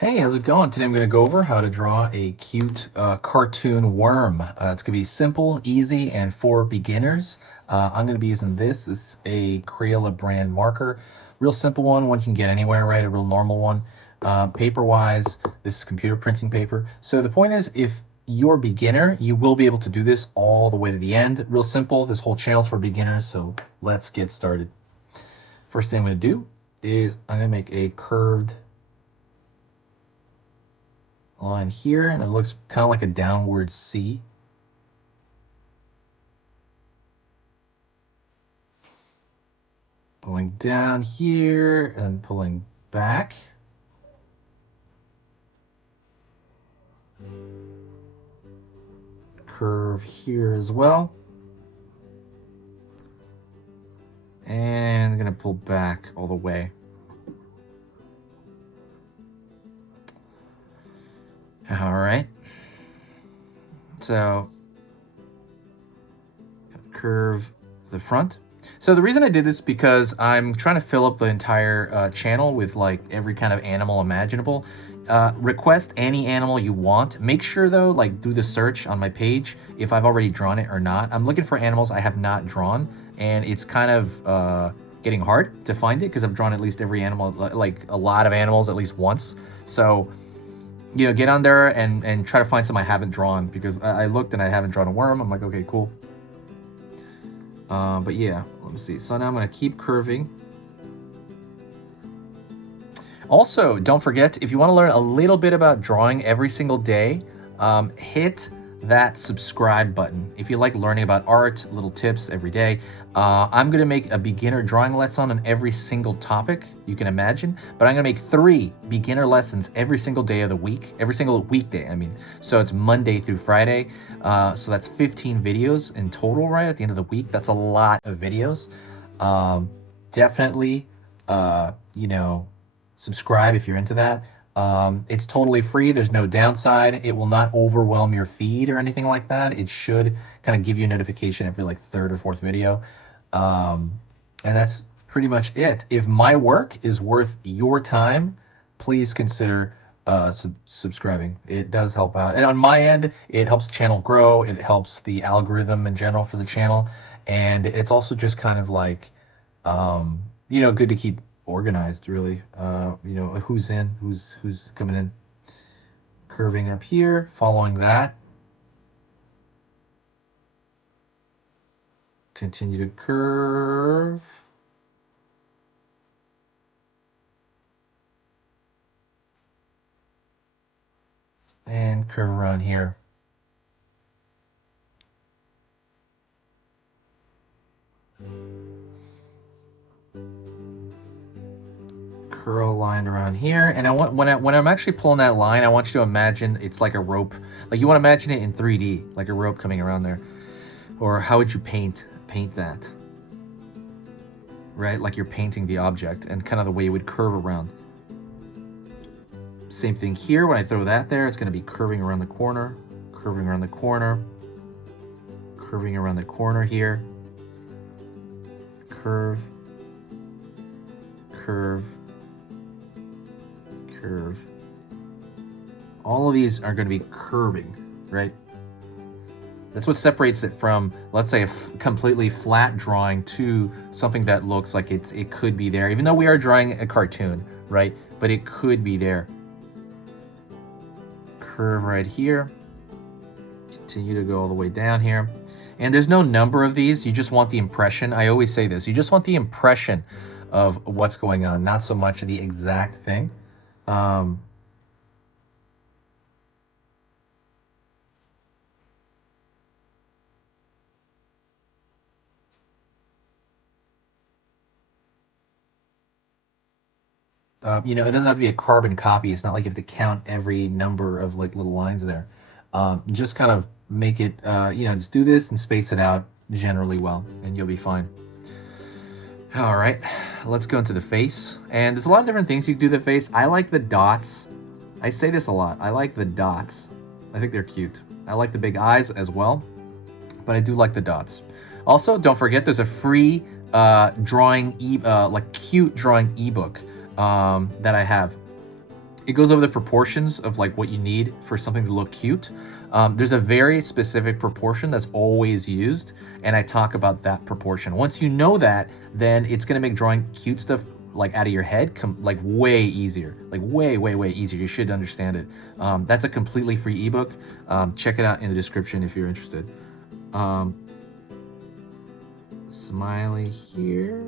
Hey, how's it going? Today I'm going to go over how to draw a cute cartoon worm. It's going to be simple, easy, and for beginners. I'm going to be using this. This is a Crayola brand marker. Real simple one you can get anywhere, right? A real normal one. Paper-wise, this is computer printing paper. So the point is, if you're a beginner, you will be able to do this all the way to the end. Real simple. This whole channel's for beginners, so let's get started. First thing I'm going to do is I'm going to make a curved line here, and it looks kind of like a downward C. Pulling down here and pulling back. Curve here as well. And I'm gonna pull back all the way. All right. So curve the front. So the reason I did this is because I'm trying to fill up the entire channel with like every kind of animal imaginable. Request any animal you want. Make sure though, like do the search on my page if I've already drawn it or not. I'm looking for animals I have not drawn, and it's kind of getting hard to find it because I've drawn at least every animal, like a lot of animals at least once. So, you know, get on there and try to find some I haven't drawn, because I looked and I haven't drawn a worm. I'm like, okay, cool. But yeah, let me see. So now I'm going to keep curving. Also, don't forget, if you want to learn a little bit about drawing every single day, hit that subscribe button. If you like learning about art, little tips every day, I'm going to make a beginner drawing lesson on every single topic you can imagine, but I'm going to make 3 beginner lessons every single day of the week, every single weekday, I mean. So it's Monday through Friday. So that's 15 videos in total, right? At the end of the week, that's a lot of videos. Definitely, you know, subscribe if you're into that. It's totally free. There's no downside. It will not overwhelm your feed or anything like that. It should kind of give you a notification every like 3rd or 4th video. And that's pretty much it. If my work is worth your time, please consider subscribing. It does help out. And on my end, it helps the channel grow. It helps the algorithm in general for the channel. And it's also just kind of like, you know, good to keep organized, really. You know, who's in, who's coming in. Curving up here, following that. Continue to curve. And curve around here. Curl line around here, and I want when I'm actually pulling that line, I want you to imagine it's like a rope. Like you want to imagine it in 3D, like a rope coming around there. Or how would you paint that? Right, like you're painting the object, and kind of the way it would curve around. Same thing here. When I throw that there, it's going to be curving around the corner, curving around the corner, curving around the corner here. Curve, curve, curve. All of these are going to be curving, right? That's what separates it from, let's say, a completely flat drawing to something that looks like it could be there, even though we are drawing a cartoon, right? But it could be there. Curve right here. Continue to go all the way down here. And there's no number of these. You just want the impression. I always say this. You just want the impression of what's going on, not so much the exact thing. You know, it doesn't have to be a carbon copy. It's not like you have to count every number of like little lines there. Just kind of make it, you know, just do this and space it out generally well, and you'll be fine. All right, let's go into the face. And there's a lot of different things you can do the face. I like the dots. I say this a lot. I like the dots. I think they're cute. I like the big eyes as well, but I do like the dots. Also, don't forget there's a free drawing, like cute drawing ebook that I have. it goes over the proportions of like what you need for something to look cute. There's a very specific proportion that's always used, and I talk about that proportion. Once you know that, then it's gonna make drawing cute stuff like out of your head like way easier, like way easier. You should understand it. That's a completely free ebook. Check it out in the description if you're interested. Smiley here.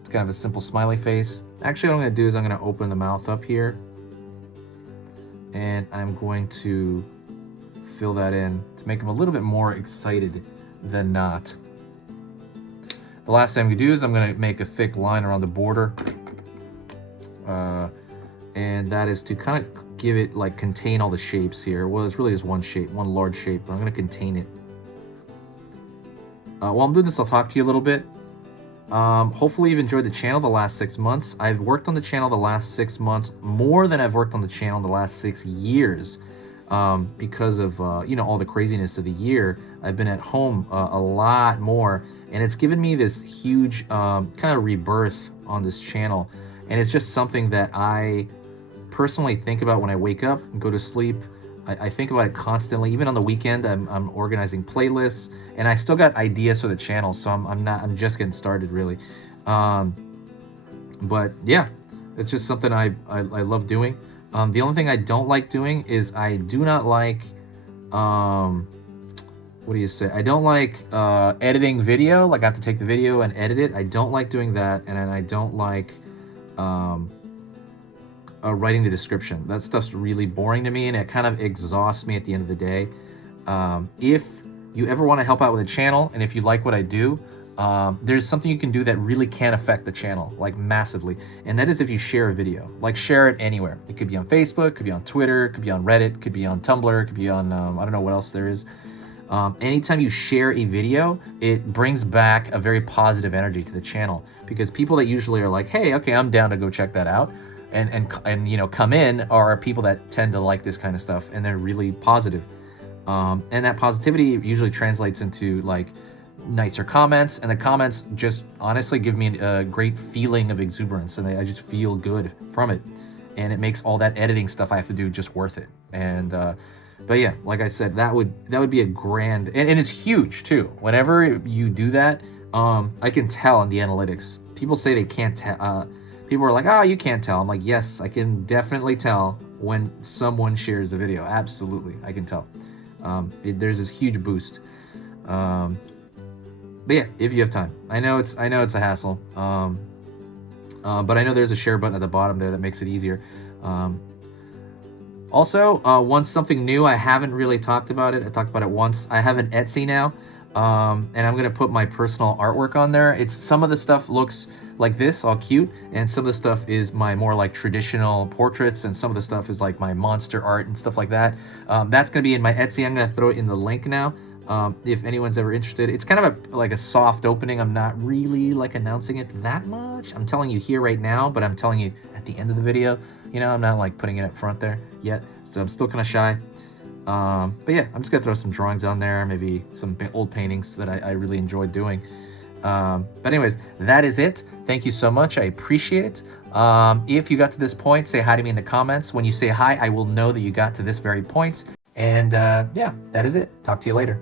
It's kind of a simple smiley face. Actually, what I'm going to do is I'm going to open the mouth up here, and I'm going to fill that in to make him a little bit more excited than not. The last thing I'm going to do is I'm going to make a thick line around the border, and that is to kind of give it, like, contain all the shapes here. Well, it's really just one shape, one large shape, but I'm going to contain it. While I'm doing this, I'll talk to you a little bit. Hopefully you've enjoyed the channel the last 6 months. I've worked on the channel the last 6 months more than I've worked on the channel the last 6 years, because of all the craziness of the year. I've been at home a lot more, and it's given me this huge kind of rebirth on this channel. And it's just something that I personally think about when I wake up and go to sleep. I think about it constantly. Even on the weekend, I'm organizing playlists, and I still got ideas for the channel, so I'm just getting started, really. But yeah, it's just something I love doing. The only thing I don't like doing is I do not like, what do you say? I don't like editing video. Like, I have to take the video and edit it. I don't like doing that, and I don't like writing the description. That stuff's really boring to me, and it kind of exhausts me at the end of the day. If you ever want to help out with a channel, and if you like what I do, there's something you can do that really can affect the channel, like massively, and that is if you share a video. Like, share it anywhere. It could be on Facebook, could be on Twitter, could be on Reddit, could be on Tumblr, could be on I don't know what else there is. Anytime you share a video, it brings back a very positive energy to the channel, because people that usually are like, hey, okay, I'm down to go check that out, and come in, are people that tend to like this kind of stuff, and they're really positive. And that positivity usually translates into like nicer comments, and the comments just honestly give me a great feeling of exuberance, and I just feel good from it, and it makes all that editing stuff I have to do just worth it. And but yeah, like I said, that would be a grand, and it's huge too. Whenever you do that, I can tell in the analytics. People say they can't tell. People are like, oh, you can't tell. I'm like, yes, I can definitely tell when someone shares a video. Absolutely, I can tell. There's this huge boost. But yeah, if you have time. I know it's a hassle. But I know there's a share button at the bottom there that makes it easier. Also, something new, I haven't really talked about it. I talked about it once. I have an Etsy now. And I'm gonna put my personal artwork on there. Some of the stuff looks like this, all cute, and some of the stuff is my more like traditional portraits, and some of the stuff is like my monster art and stuff like that. That's gonna be in my Etsy. I'm gonna throw it in the link now, if anyone's ever interested. It's kind of like a soft opening. I'm not really like announcing it that much. I'm telling you here right now, but I'm telling you at the end of the video. I'm not like putting it up front there yet, so I'm still kind of shy. But yeah, I'm just gonna throw some drawings on there, maybe some old paintings that I really enjoyed doing. But anyways, that is it. Thank you so much. I appreciate it. If you got to this point, say hi to me in the comments. When you say hi, I will know that you got to this very point. And yeah, that is it. Talk to you later.